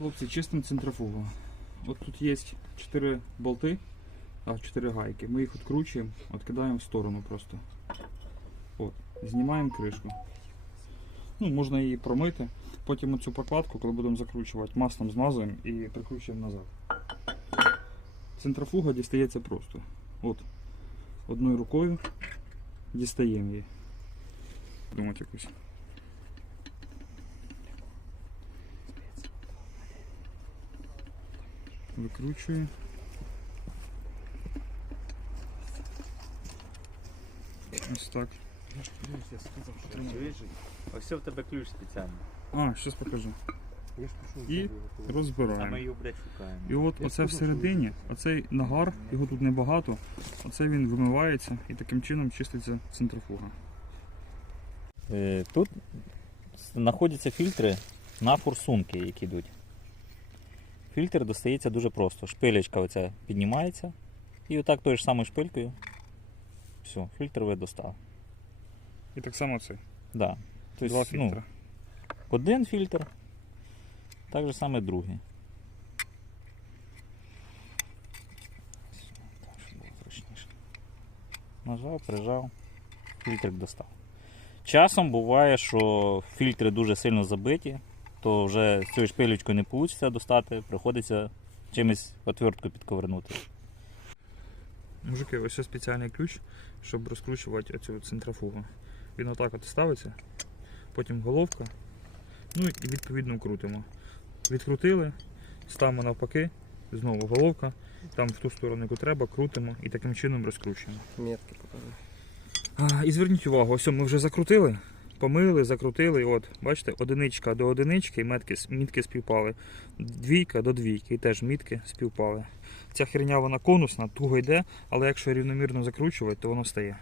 Хлопці, чистим центрифугу. От тут є 4 болти, а 4 гайки. Ми їх відкручуємо, відкидаємо в сторону просто. От, знімаємо кришку. Ну, можна її промити. Потім цю прокладку, коли будемо закручувати, маслом змазуємо і прикручуємо назад. Центрофуга дістається просто. От. Одною рукою дістаємо її. Думати якусь. Викручую. Ось так. Ось все в тебе ключ спеціальний. А, щось покажу. Я ж пішов І його, А ми Розбираємо. його, блядь, шукаємо. І от Я оце всередині, оцей нагар, його тут небагато, оце він вимивається і таким чином чиститься центрифуга. Е, Тут знаходяться фільтри на форсунки, які йдуть. Фільтр достається дуже просто. Шпилечка оця піднімається. І отак тою ж самою шпилькою. Все, фільтр ви достав. І так само це. Да. Тобто, Два фільтри. Ну, один фільтр, так же саме другий. Нажав, прижав, фільтрик достав. Часом буває, що фільтри дуже сильно забиті, то вже з цією шпилечкою не вийде достати, приходиться чимось отвертку підковернути. Мужики, ось ось спеціальний ключ, щоб розкручувати оцю центрофугу. Він отак от ставиться, потім головка, ну і відповідно крутимо. Відкрутили, ставимо навпаки, знову головка, там в ту сторону, яку треба, крутимо і таким чином розкручуємо. Метки покажи. І зверніть увагу, ось ми вже закрутили, помили, закрутили. От, бачите, одиничка до одинички, метки, мітки співпали. Двійка до двійки, і теж мітки співпали. Ця херня вона конусна, туго йде, але якщо рівномірно закручувати, то воно стає.